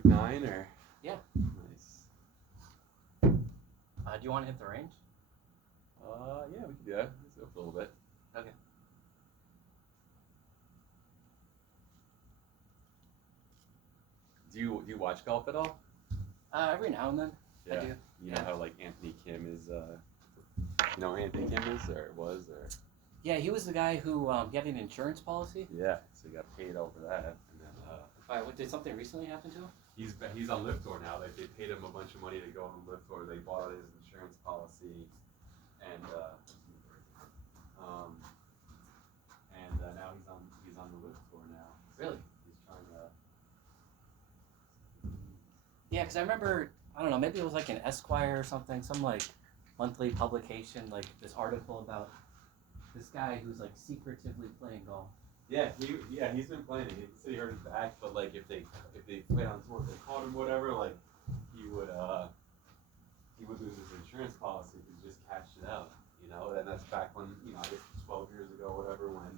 quick 9 or? Yeah. Nice. Do you want to hit the range? Yeah, we can do that. Let's go for a little bit. Okay. Do you watch golf at all? Every now and then. Yeah. I do. You know how like Anthony Kim is? You know who Anthony Kim is or was or? Yeah, he was the guy who he had an insurance policy. Yeah, so he got paid over that, and then. What, did something recently happen to him? He's on Live Tour now. Like they paid him a bunch of money to go on Live Tour. They bought out his insurance policy, and now he's on the Live Tour now. So Really? He's trying to. Yeah, because I remember, I don't know, maybe it was like an Esquire or something, some like monthly publication, like this article about this guy who's like secretively playing golf. Yeah, he's been playing. He said he hurt his back, but like if they played on tour, if they caught him, whatever, like he would lose his insurance policy if he just cashed it out, you know. And that's back when, you know, I guess 12 years ago, whatever, when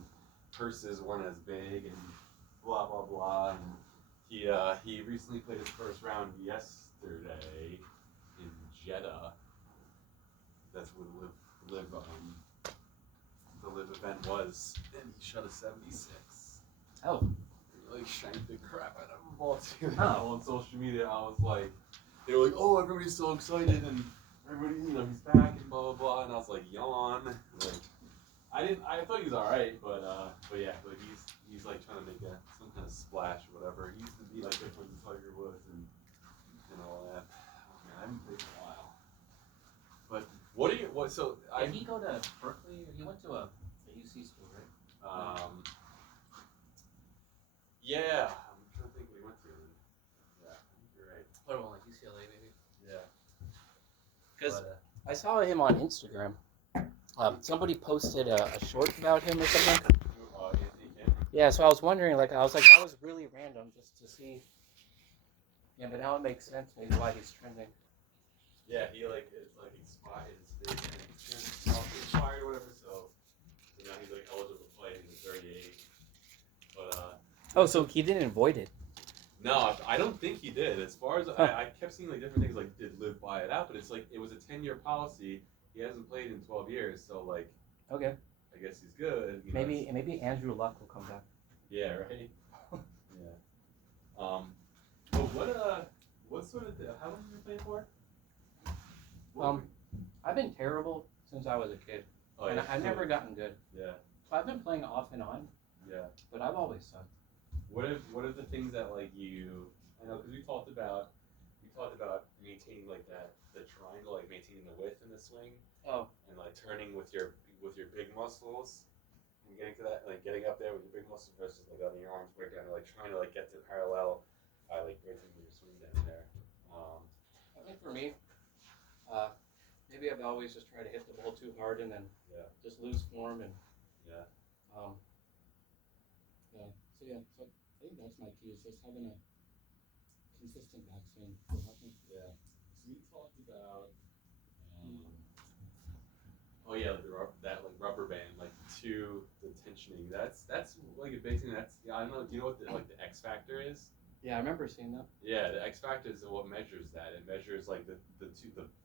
purses weren't as big and blah blah blah. And he recently played his first round yesterday in Jeddah. That's where the live event was, and he shot a 76. Oh. He like shanked the crap out of a ball too. Oh. On social media, I was like, they were like, oh, everybody's so excited, and everybody, you know, he's back and blah blah blah, and I was like, yawn. Like, I thought he was all right, but yeah, but he's like trying to make some kind of splash or whatever. He used to be like different than Tiger Woods and all that. Oh man, I haven't played in a while. But Did he go to Berkeley? He went to a UC school, right? Yeah, I'm trying to think what he went to. Yeah, I think you're right. What about like UCLA maybe? Yeah. Because I saw him on Instagram. Somebody posted a short about him or something. Anthony Kim? Yeah, so I was wondering, like, that was really random just to see. Yeah, but now it makes sense maybe why he's trending. Yeah, it's expired. His insurance policy expired or whatever, so now he's like eligible to play. He's 38. But Oh, so he didn't void it. no, I don't think he did. As far as I kept seeing like different things like did Live buy it out, but it's like it was a 10-year policy. He hasn't played in 12 years, so like Okay. I guess he's good. You know, Maybe Andrew Luck will come back. yeah, right. Yeah. But what sort of how long have you been playing for? I've been terrible since I was a kid. Oh, And yeah. I've never gotten good. Yeah. So I've been playing off and on, Yeah. but I've always sucked. What are the things that like you? I know because we talked about maintaining like the triangle, like maintaining the width in the swing. Oh. And like turning with your big muscles, and getting to that, like getting up there with your big muscles versus like letting your arms break down, or like trying to like get to parallel by like breaking your swing down there. I think for me, maybe I've always just tried to hit the ball too hard and then just lose form and yeah. So I think that's my key is just having a consistent backswing will help me. Yeah. So we talked about. Oh yeah, that like rubber band, like to the tensioning. That's like a big thing. I don't know. Do you know what the X factor is? Yeah, I remember seeing that. Yeah, the X factor is what measures that. It measures like the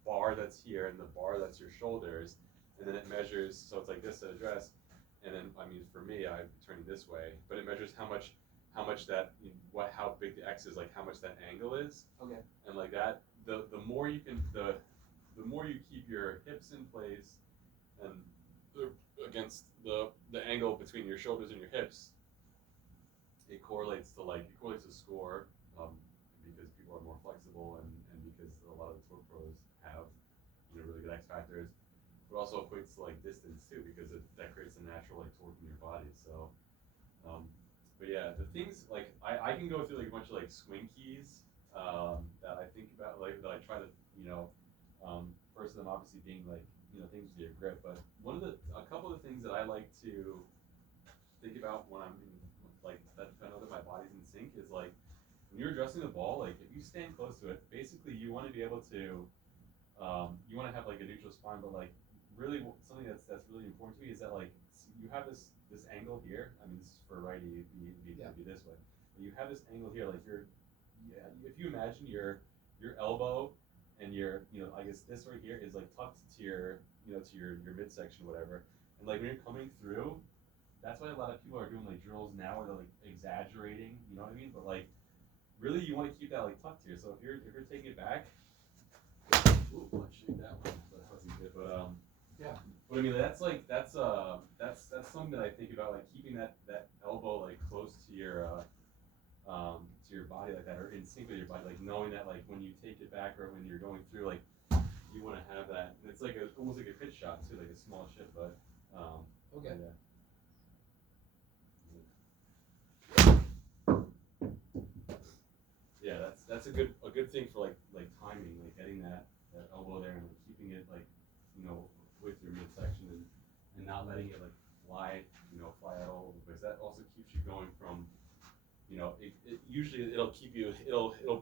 bar that's here and the bar that's your shoulders, and then it measures. So it's like this at a dress, and then I mean for me, I'm turning this way, but it measures how much how big the X is, like how much that angle is. Okay. And like that, the more you can the more you keep your hips in place and against the angle between your shoulders and your hips, it correlates to score, because people are more flexible and because a lot of the tour pros have really good X factors, but also equates to like distance too because that creates a natural like torque in your body. So, but yeah, the things like I can go through like a bunch of like swing keys that I think about, like that I try to first of them obviously being like things with your grip, but a couple of the things that I like to think about when I'm in, like that I know that my body's in sync is like when you're adjusting the ball, like if you stand close to it, basically you want to be able to you want to have like a neutral spine, but like really something that's really important to me is that like you have this angle here. I mean, this is for righty, it'd be this way. But you have this angle here, like yeah, if you imagine your elbow and your, I guess this right here is like tucked to your, to your midsection, whatever. And like when you're coming through, that's why a lot of people are doing like drills now where they're like exaggerating, you know what I mean? But like really you want to keep that like tucked here. So if you're taking it back, ooh, I'll show you that one. That wasn't good, but Yeah. But I mean that's something that I think about, like keeping that elbow like close to your body like that, or in sync with your body, like knowing that like when you take it back or when you're going through, like you want to have that. And it's like almost like a pitch shot too, like a small shift, but Okay. yeah. Yeah, that's a good thing for like timing, like getting that elbow there and like keeping it like, with your midsection, and not letting it like fly out all over the place. That also keeps you going from, usually it'll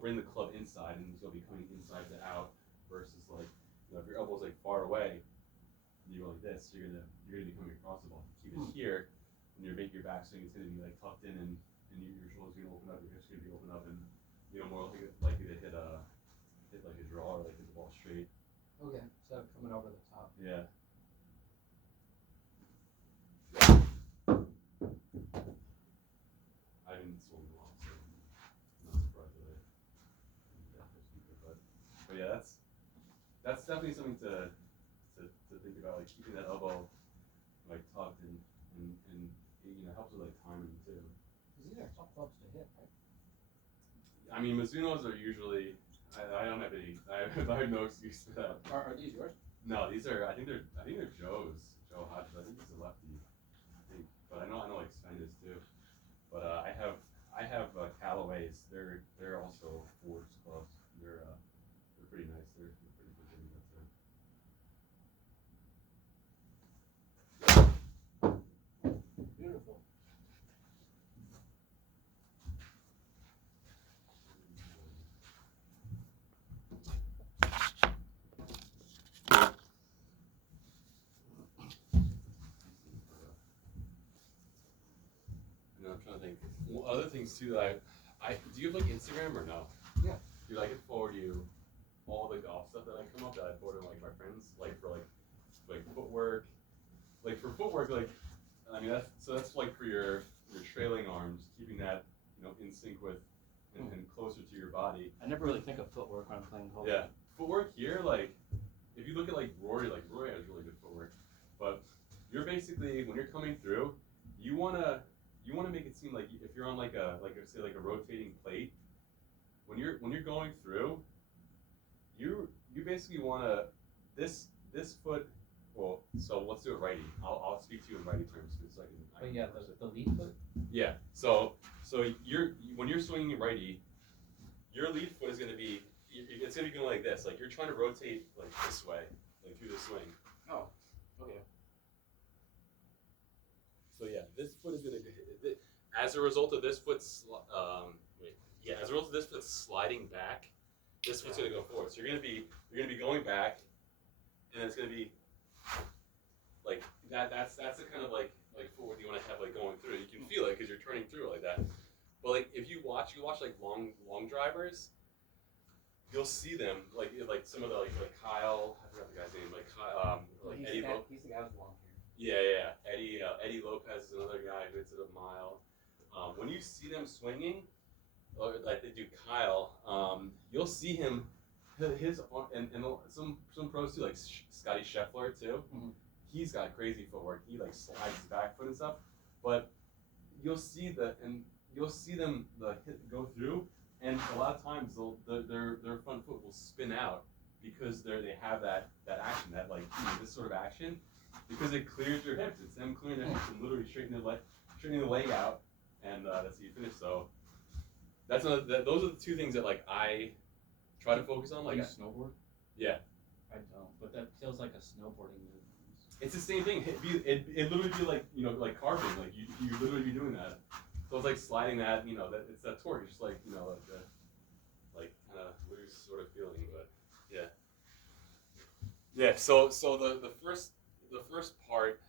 bring the club inside, and you'll be coming inside to out, versus like, if your elbow's like far away, and you go like this, you're gonna be coming across the ball. Keep it here, when you're making your backswing, it's gonna be like tucked in, and your shoulders are gonna open up, your hips are gonna be open up, and more likely to hit like a draw, or like hit the ball straight. Okay. So coming over the top. Yeah. I didn't swing a lot, so I'm not surprised that but yeah, that's definitely something to think about, like keeping that elbow like tucked, and helps with like timing too. These are tough clubs to hit, right? I mean, Mizunos are usually, I don't have any, I have no excuse for that. Are these yours? No, these are, I think they're Joe Hodges. I think he's a lefty, but I know like Sven is too. But I have Callaways. They're also Ford's clubs. They're pretty nice. They're pretty good doing that too. Beautiful. I'm trying to think. Well, other things too that I do you have like Instagram or no? Yeah. Dude, I can forward you all the golf stuff that I come up that I forward to like my friends, like for like footwork, like for footwork, like I mean that's like for your trailing arms, keeping that in sync with and closer to your body. I never really think of footwork when I'm playing golf. Yeah, footwork here, like if you look at like Rory has really good footwork, but you're basically, when you're coming through, you wanna make it seem like if you're on like say like a rotating plate, when you're going through, you basically wanna this foot. Well, so let's do it righty. I'll speak to you in righty terms so I can. But yeah, the lead foot. Yeah. So when you're swinging righty, your lead foot is gonna be, it's gonna be going like this. Like you're trying to rotate like this way, like through the swing. Oh. Okay. So yeah, this foot is gonna as a result of this foot as a result of this foot sliding back, this foot's gonna go forward. So you're gonna be going back, and it's gonna be like that. That's the kind of like forward you want to have like going through. You can feel it because you're turning through like that. But like if you watch like long drivers, you'll see them like some of the like Kyle, I forgot the guy's name, like Kyle, like He's Eddie. he's the guy with the long hair. Yeah. Eddie Lopez is another guy who hits it a mile. When you see them swinging, or like they do Kyle, you'll see him, his and some pros too, like Scotty Scheffler too. Mm-hmm. He's got crazy footwork. He like slides his back foot and stuff, but you'll see them go through, and a lot of times their front foot will spin out because they have that action, that like this sort of action. Because it clears your hips. It's them clearing their hips and literally straightening the leg out, and that's how you finish. So those are the two things that like I try to focus on. Like Like a snowboard? yeah, I don't, but that feels like a snowboarding move. it's the same thing. It literally be like like carving. Like you literally be doing that. So it's like sliding that. That it's that torque. It's just like like kind of loose sort of feeling. But yeah. So the first part,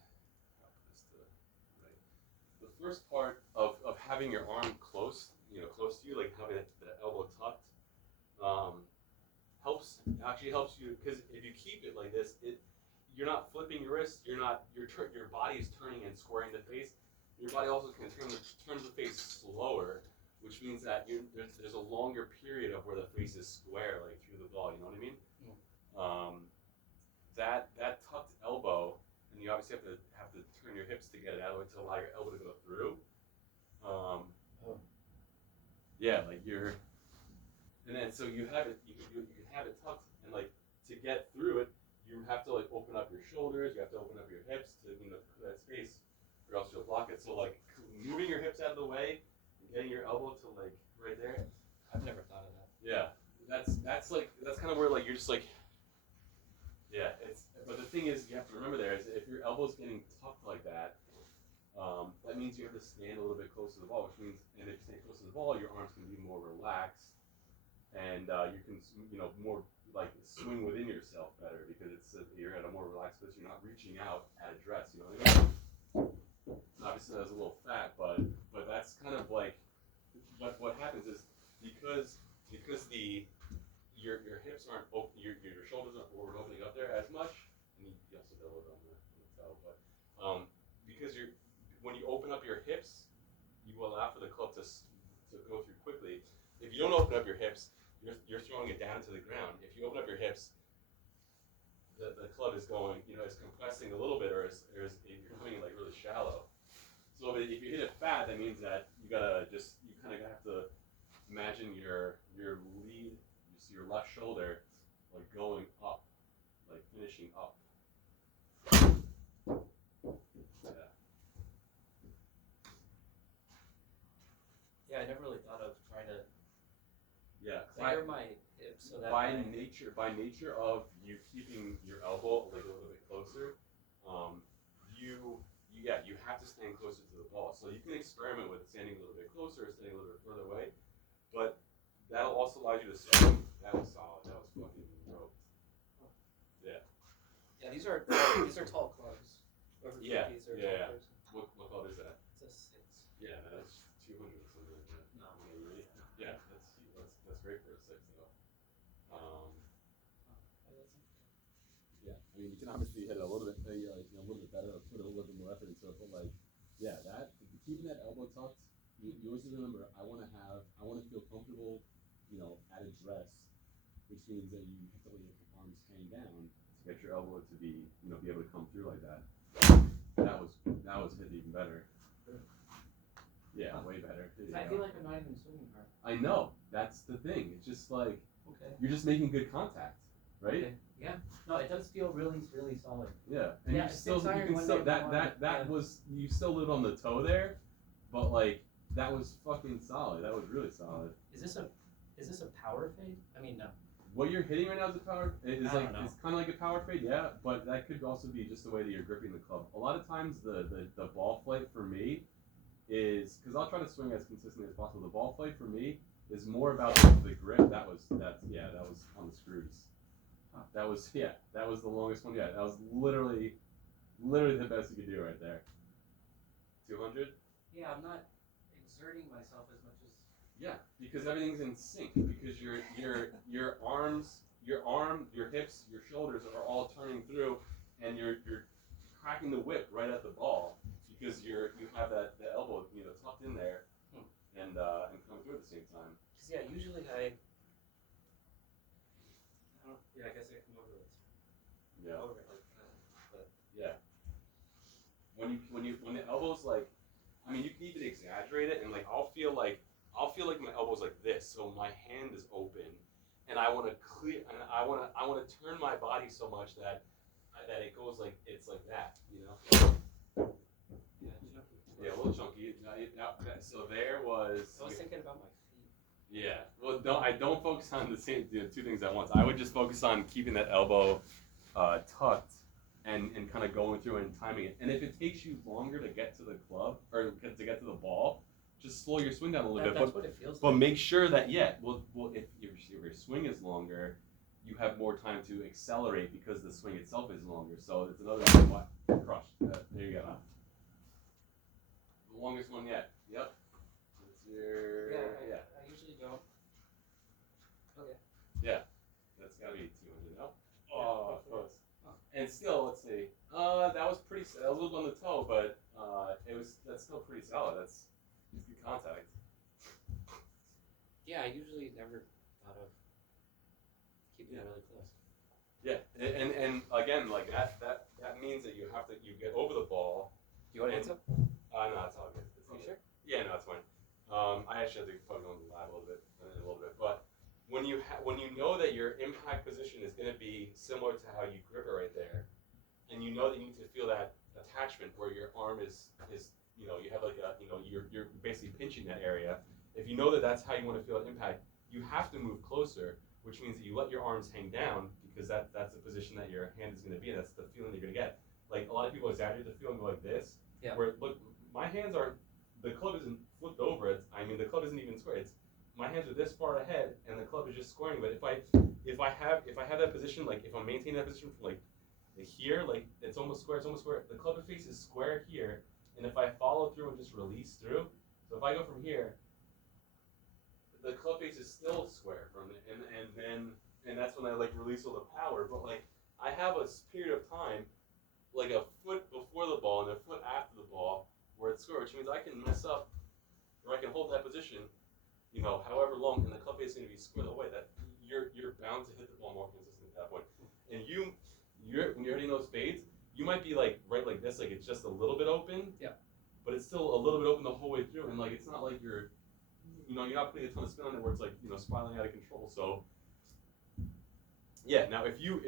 the first part of having your arm close to you, like having elbow tucked helps you, because if you keep it like this, you're not flipping your wrist. Your body is turning and squaring the face. Your body also can turn the face slower, which means that there's a longer period of where the face is square, like through the ball. You know what I mean? That tucked elbow, and you obviously have to turn your hips to get it out of the way to allow your elbow to go through. Yeah, like and then so you have it. You can have it tucked, and like to get through it, you have to like open up your shoulders. You have to open up your hips to clear that space, or else you'll block it. So like moving your hips out of the way and getting your elbow to like right there. I've never thought of that. Yeah, that's kind of where like you're just like. Yeah, but the thing is, you have to remember there is if your elbow's getting tucked like that, that means you have to stand a little bit close to the ball, which means, and if you stand close to the ball, your arms can be more relaxed, and you can, more like swing within yourself better because you're at a more relaxed position. You're not reaching out at address. You know what I mean? Obviously, that's a little fat, but that's kind of like, what happens is because your hips aren't open, your shoulders aren't opening up there as much, and you also got a little bit on the toe, but because when you open up your hips, you allow for the club to go through quickly. If you don't open up your hips, you're throwing it down to the ground. If you open up your hips, the club is going, is compressing a little bit, or you're coming in like really shallow. So if you hit it fat, that means that you kind of have to imagine your lead. Your left shoulder, like going up, like finishing up. Yeah, I never really thought of trying to clear my hips so that by nature of you keeping your elbow like a little bit closer, you have to stand closer to the ball. So you can experiment with standing a little bit closer, or standing a little bit further away, but that'll also allow you to swing. That was solid. That was fucking dope. Yeah. Yeah, these are tall clubs. Whoever Yeah, these are yeah, tall yeah. person. What club is that? It's a 6. Yeah, that's 200 or something like that. No. Really? Yeah, that's great for a 6 though. Yeah, I mean you can obviously hit it a little bit, a little bit better, or put a little bit more effort into it, but like, yeah, keeping that elbow tucked. You always remember, I want to feel comfortable, at address, which means that you have to let your arms hang down to get your elbow to be able to come through like that. That was hit even better. Yeah, way better. I feel like I'm not even swinging hard. I know. That's the thing. It's just like you're just making good contact, right? Okay. Yeah. No, it does feel really, really solid. Yeah, and Yeah, you still that was you still lived on the toe there, but like that was fucking solid. That was really solid. Is this a power fade? I mean, no. What you're hitting right now is a power. It's I don't know. It's kind of like a power fade, yeah. But that could also be just the way that you're gripping the club. A lot of times, the ball flight for me is because I'll try to swing as consistently as possible. The ball flight for me is more about the grip. That was on the screws. That was the longest one yet. That was literally the best you could do right there. 200. Yeah, I'm not exerting myself as much as. Yeah, because everything's in sync. Because your arms, your hips, your shoulders are all turning through, and you're cracking the whip right at the ball because you have the elbow tucked in there, and coming through at the same time. Because usually I guess I can go over this. Yeah. Over it like that, but. Yeah. When the elbow's like, I mean, you can even exaggerate it, and like I'll feel like my elbow's like this, so my hand is open, and I want to clear, and I want to turn my body so much that it goes like it's like that, Yeah, a little chunky. So there was. I was thinking about my feet. Yeah. Well, don't focus on the same two things at once. I would just focus on keeping that elbow tucked and kind of going through and timing it. And if it takes you longer to get to the club or to get to the ball, just slow your swing down a little bit. That's what it feels like. But make sure that if your swing is longer, you have more time to accelerate because the swing itself is longer. So it's another reason why. Crush. There you go. The longest one yet. Yep. That's your. I usually don't Okay. Yeah, that's gotta be 200. No. Oh, close. Oh. And still, let's see. That was pretty. That was a little on the toe, but that's still pretty solid. That's good contact. Yeah, I usually never thought of keeping it Yeah. really close. Yeah, and again, like that means that you get over the ball. Do you want to hit And- some? No, it's all good. It's all Are you good. sure? Yeah, no, it's fine. I actually have to probably go in the lab a little bit in a little bit, but when you know that your impact position is going to be similar to how you grip it right there, and you know that you need to feel that attachment where your arm is you have like a you're basically pinching that area. If you know that that's how you want to feel an impact, you have to move closer, which means that you let your arms hang down because that's the position that your hand is going to be in. That's the feeling you're going to get. Like a lot of people exaggerate the feeling, go like this. Yeah. Where look, my hands are. The club isn't flipped over. The club isn't even square. My hands are this far ahead, and the club is just squaring. But if I have that position, like if I'm maintaining that position from like here, like it's almost square. It's almost square. The club face is square here, and if I follow through and just release through, so if I go from here, the club face is still square from it, and that's when I like release all the power. But like I have a period of time, like a foot before the ball and a foot after the ball, where it's square, which means I can mess up, or I can hold that position, however long, and the club face is going to be squared away. That you're bound to hit the ball more consistently at that point. And when you're hitting those fades, you might be like right like this, like it's just a little bit open. Yeah. But it's still a little bit open the whole way through, and like it's not like you're not putting a ton of spin on it where it's like spiraling out of control. So yeah. Now if you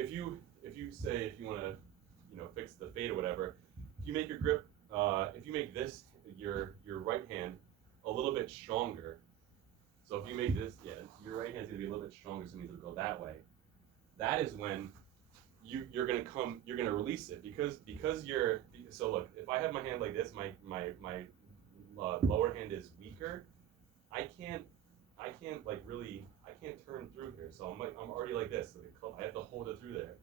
say if you want to fix the fade or whatever, if you make your grip, if you make this your right hand a little bit stronger. So if you make this, your right hand's gonna be a little bit stronger, so it means it'll go that way. That is when you're gonna release it because so look, if I have my hand like this, my lower hand is weaker. I can't turn through here. So I'm already like this. So I have to hold it through there.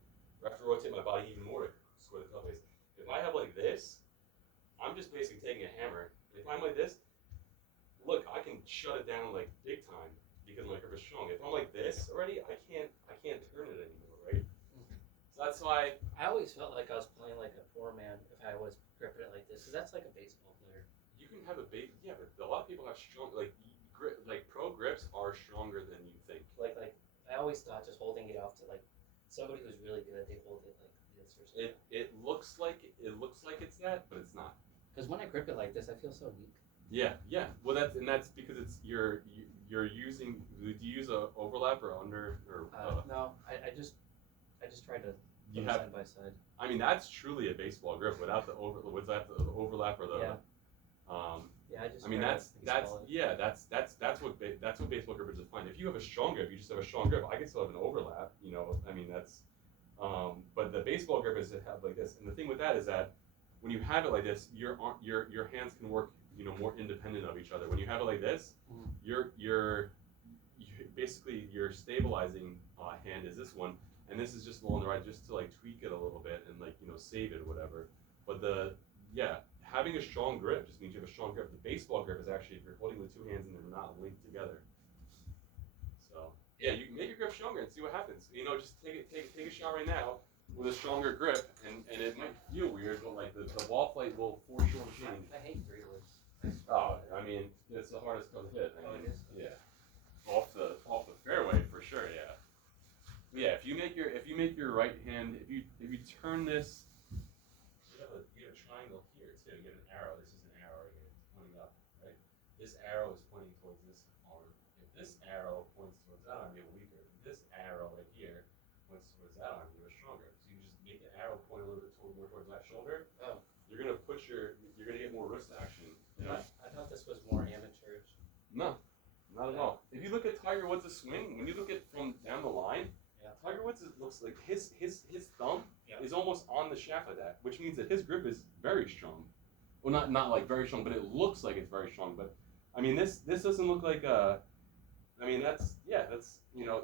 I have to rotate my body even more to square the club face. If I have like this, I'm just basically taking a hammer. If I'm like this, look, I can shut it down like big time because my grip is strong. If I'm like this already, I can't turn it anymore, right? So that's why I always felt like I was playing like a poor man if I was gripping it like this, because that's like a baseball player. you can have a big but a lot of people have strong like pro grips are stronger than you think. Like I always thought just holding it off to like somebody who's really good, they hold it like this or something. It looks like it's that, but it's not. Because when I grip it like this, I feel so weak. Yeah. Well, that's because it's you're using. Do you use a overlap or under or? No, I just try to You put have. side by side. I mean, that's truly a baseball grip without the overlap or the. Yeah. Yeah, I just. I mean, try to that's what baseball grip is defined. If you have a strong grip, you just have a strong grip. I can still have an overlap. I mean that's. But the baseball grip is to have like this, and the thing with that is that when you have it like this, your hands can work more independent of each other. When you have it like this, Mhm. you're basically your stabilizing hand is this one, and this is just along the right, just to like tweak it a little bit and like save it or whatever. But having a strong grip just means you have a strong grip. The baseball grip is actually if you're holding with two hands and they're not linked together. So yeah, you can make your grip stronger and see what happens. Just take a shot right now with a stronger grip, and it might feel weird, but like the ball flight will for sure change. I hate three wood. Oh, I mean, it's the hardest club to hit. I mean, it is? yeah, off the fairway for sure. Yeah, yeah. If you make your right hand, if you turn this, you have a triangle here too. You have an arrow. This is an arrow right here, pointing up, right? This arrow is pointing towards this arm. If this arrow points towards that arm, you have a weaker. If this arrow right here points towards that arm, you have a stronger. So you just make the arrow point a little bit more towards that shoulder. Oh. You're gonna get more wrist action. I thought this was more amateurish. No, not at all. If you look at Tiger Woods' swing, when you look at from down the line, Tiger Woods looks like his thumb is almost on the shaft of that, which means that his grip is very strong. Well, not like very strong, but it looks like it's very strong. But I mean, this doesn't look like I mean, that's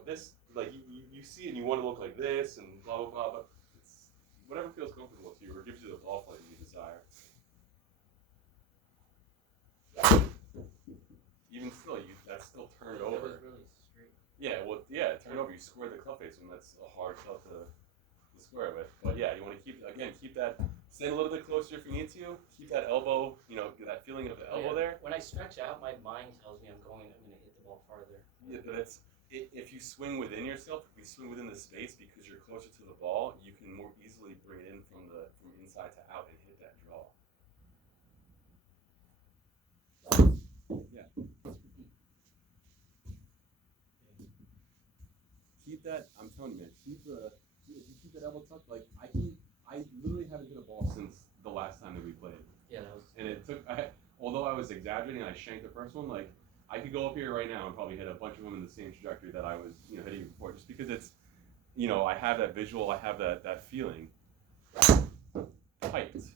this like you see it and you want to look like this and blah blah blah, but it's whatever feels comfortable to you or gives you the ball flight you desire. Even still, that's still turned It over. was really straight. Yeah, well, yeah, turn it over. You square the club face, and that's a hard club to square it with. But yeah, you want to keep that. Stand a little bit closer if you need to. Keep that elbow, that feeling of the elbow there. When I stretch out, my mind tells me I'm going to hit the ball farther. Yeah, but if you swing within yourself, if you swing within the space because you're closer to the ball, you can more easily bring it in from inside to out and hit that draw. Yeah. Keep that. I'm telling you, man. If you keep that elbow tucked, like I literally haven't hit a ball since the last time that we played. Yeah, that was. And it took. Although I was exaggerating, I shanked the first one. Like I could go up here right now and probably hit a bunch of them in the same trajectory that I was, hitting before, just because it's, I have that visual, I have that feeling. Piped.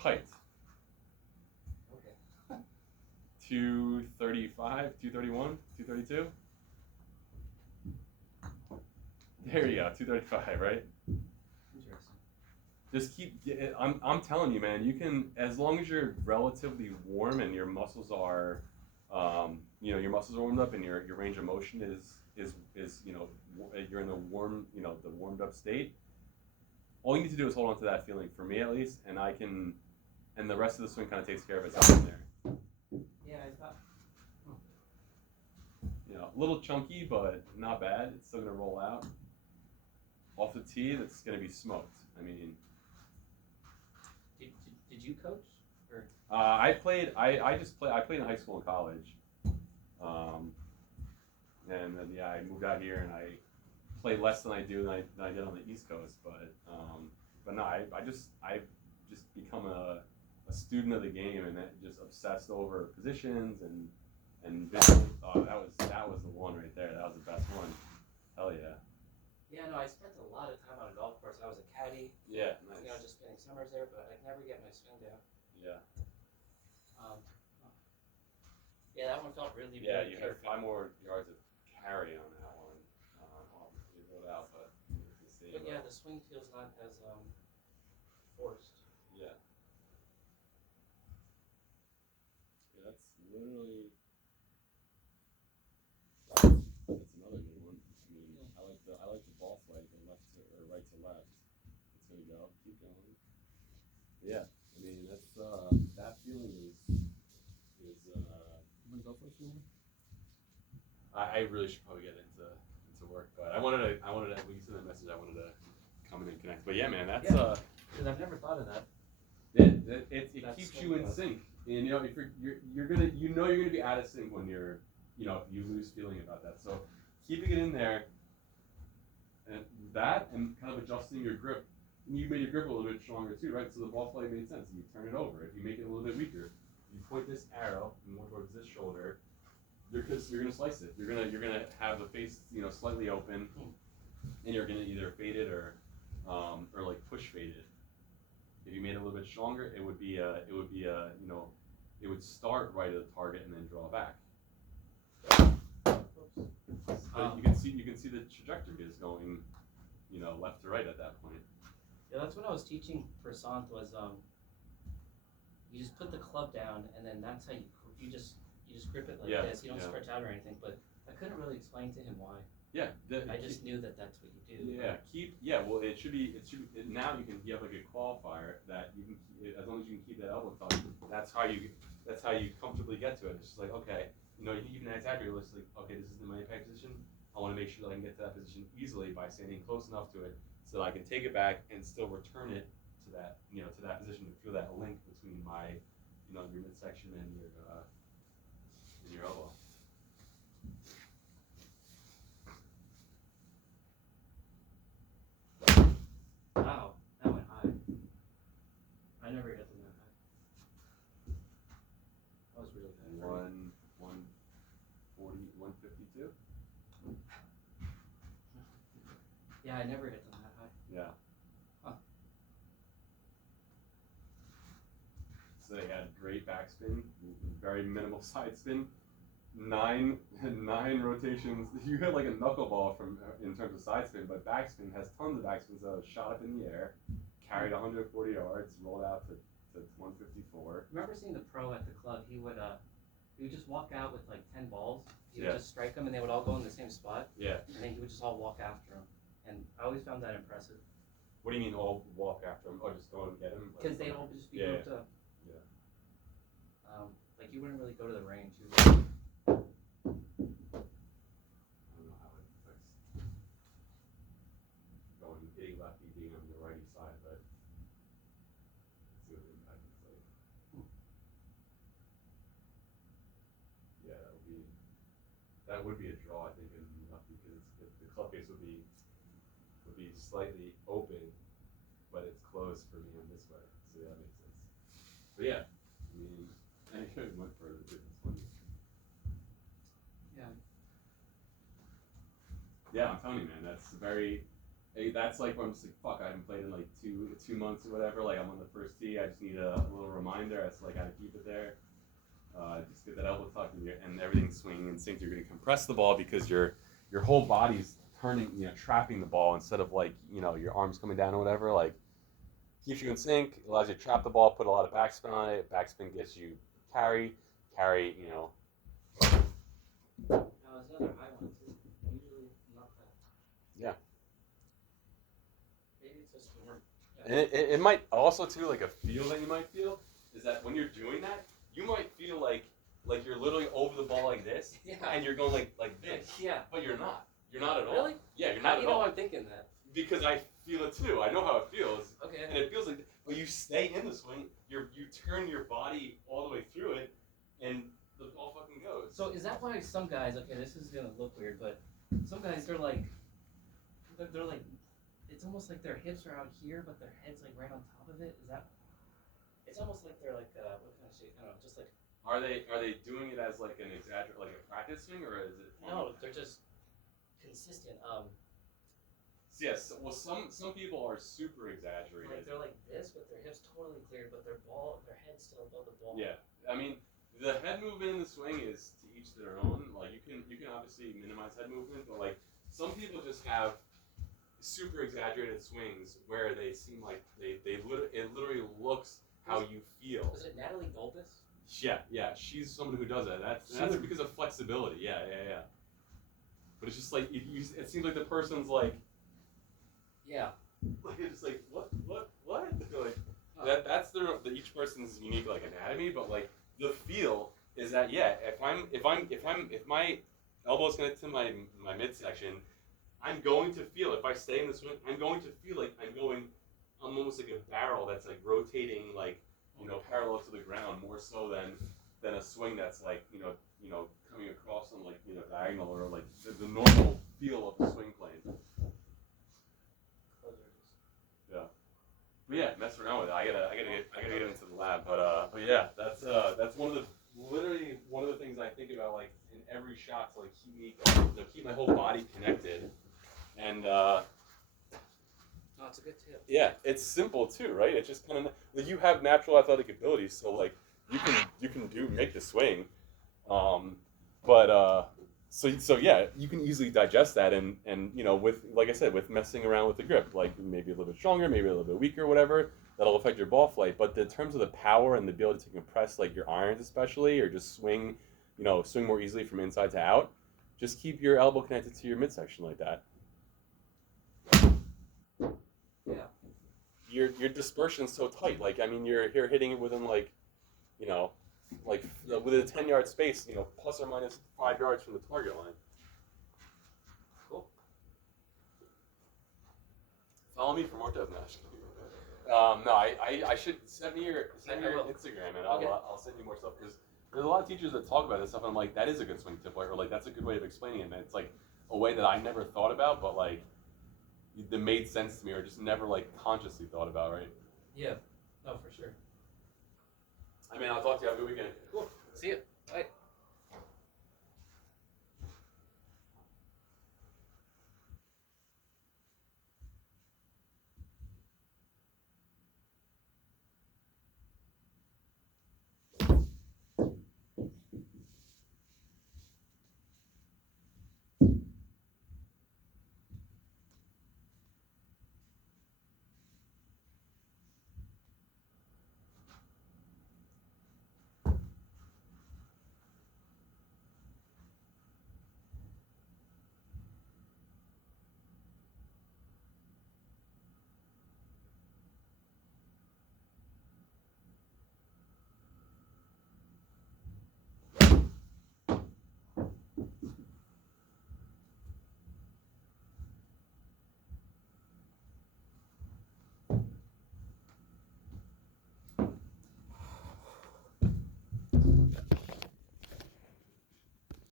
Okay. 235, 231, 232. There you go, 235, right? Interesting. Just keep. I'm telling you, man. You can, as long as you're relatively warm and your muscles are, your muscles are warmed up and your range of motion is you're in the warm, the warmed up state. All you need to do is hold on to that feeling, for me at least, and the rest of the swing kind of takes care of itself in there. Yeah, I thought. A little chunky, but not bad. It's still gonna roll out. Off the tee, that's gonna be smoked. I mean. Did you coach? Or? I played. I played in high school and college, and then I moved out here and I play less than I did on the East Coast. But no, I've just become a student of the game and just obsessed over positions and visuals. Oh, that was the one right there. That was the best one. Hell yeah. Yeah, no, I spent a lot of time on a golf course. I was a caddy. Yeah, nice. Just spending summers there, but I'd never get my swing down. Yeah. Yeah, that one felt really. Yeah, really you pure. had 5 more yards of carry on that one. You wrote out, but it's the same. But yeah, the swing feels not as forced. Yeah. Yeah, that's literally. That's another good one. I mean, I like the ball flight, the left to or right to left. It's gonna go. Keep going. Yeah, I mean that's that feeling is. You wanna go for a few more? I really should probably get into work, but I wanted to when you sent that message, I wanted to come in and connect. But yeah, man, that's Because I've never thought of that. It That's keeps so you in good. sync. And if you're gonna be out of sync when you're if you lose feeling about that. So keeping it in there and kind of adjusting your grip. And you made your grip a little bit stronger too, right? So the ball flight made sense. You turn it over. If you make it a little bit weaker, you point this arrow more towards this shoulder. You're gonna slice it. You're gonna have the face slightly open, and you're gonna either fade it or like push fade it. If you made it a little bit stronger, it would start right at the target and then draw back. But you can see the trajectory is going, left to right at that point. Yeah, that's what I was teaching for Sant was you just put the club down and then that's how you just grip it like this. You don't stretch out or anything. But I couldn't really explain to him why. Yeah. I just knew that that's what you do. Yeah. Well, it should be. Now you have like a qualifier that you can as long as you can keep that elbow tucked. That's how you comfortably get to it. It's just like, okay, even as accurate, it's like, okay, this is the my impact position. I want to make sure that I can get to that position easily by standing close enough to it so that I can take it back and still return it to that, to that position to feel that link between my, your midsection and your elbow. Wow, that went high. I never hit them that high. That was really good. 152. Yeah, I never hit them that high. Yeah. Huh. So they had great backspin, very minimal side spin, 9 rotations. You had like a knuckleball in terms of side spin, but backspin has tons of backspins that shot up in the air, carried 140 yards, rolled out to 154. Remember seeing the pro at the club? He he would just walk out with like 10 balls. He Yeah. would just strike them, and they would all go in the same spot, Yeah. and then he would just all walk after them. And I always found that impressive What do you mean all walk after him? Or just go and get him? because they'd all just be Yeah. grouped up. Yeah. Like you wouldn't really go to the range. You would, I don't know how it affects going hitting lefty being on the righty side, but let's see what the impact is like. Yeah, that would be a draw, I think, in lefty because the club face would be slightly open, but it's closed for me on this way. So yeah, that makes sense. But yeah, I mean, I could have went further too. It's funny. yeah. Yeah, I'm telling you, man. That's like when I'm just like, fuck, I haven't played in like two months or whatever. Like I'm on the first tee. I just need a little reminder as to like how to keep it there. Just get that elbow tuck and everything's swinging in sync. You're gonna compress the ball because your whole body's turning, trapping the ball instead of like, your arms coming down or whatever. Like keeps you in sync, allows you to trap the ball, put a lot of backspin on it. Backspin gets you carry. Now there's another high one too. Usually not that. Yeah. Maybe it's just more. And it might also too, like a feel that you might feel is that when you're doing that, you might feel like you're literally over the ball like this, Yeah. and you're going like this, Yeah. but you're not. You're not at all. Really? Yeah, you're How not do you at know all. I'm thinking that? Because I feel it too. I know how it feels, Okay. and it feels like, but you stay in the swing. You turn your body all the way through it, and the ball fucking goes. So is that why some guys? Okay, this is gonna look weird, but some guys they're like, it's almost like their hips are out here, but their head's like right on top of it. Is that? It's almost like they're like what kind of shape? I don't know, just like. Are they doing it as like an like a practice swing, or is it? No, they're just consistent. Yes. Well, some people are super exaggerated. Like they're like this with their hips totally cleared, but their head's still above the ball. Yeah, I mean, the head movement in the swing is to each their own. Like you can obviously minimize head movement, but like some people just have super exaggerated swings where they seem like it literally looks how you feel. Was it Natalie Golbis? Yeah, she's someone who does that. That's because of flexibility. Yeah. But it's just like it seems like the person's like. Yeah. Like it's just like what? Like that's each person's unique like anatomy, but like the feel is that if my elbow's connected to my midsection, I'm going to feel if I stay in the swing, I'm going to feel like I'm almost like a barrel that's like rotating like parallel to the ground more so than a swing that's like coming across on like diagonal or like the normal feel of the swing plane. Yeah, but yeah, mess around with it. I gotta get into the lab. But yeah, that's literally one of the things I think about like in every shot to like keep my whole body connected. And Oh, it's a good tip. yeah, it's simple too, right? It's just kind of like you have natural athletic abilities, so like you can make the swing, so yeah, you can easily digest that and with like I said, with messing around with the grip, like maybe a little bit stronger, maybe a little bit weaker, whatever, that'll affect your ball flight. But in terms of the power and the ability to compress like your irons especially, or just swing more easily from inside to out, just keep your elbow connected to your midsection like that. Yeah. Your dispersion's so tight. Like I mean, you're hitting it within like within a 10-yard space, plus or minus 5 yards from the target line. Cool. Follow me for more Dev Nash. No, I should send me your Instagram and I'll send you more stuff because there's a lot of teachers that talk about this stuff and I'm like, that is a good swing tip, or like that's a good way of explaining it. And it's like a way that I never thought about, but like that made sense to me, or just never like consciously thought about, right? Yeah. No, for sure. I mean, I'll talk to you. Have a good weekend. Cool. See you. Bye.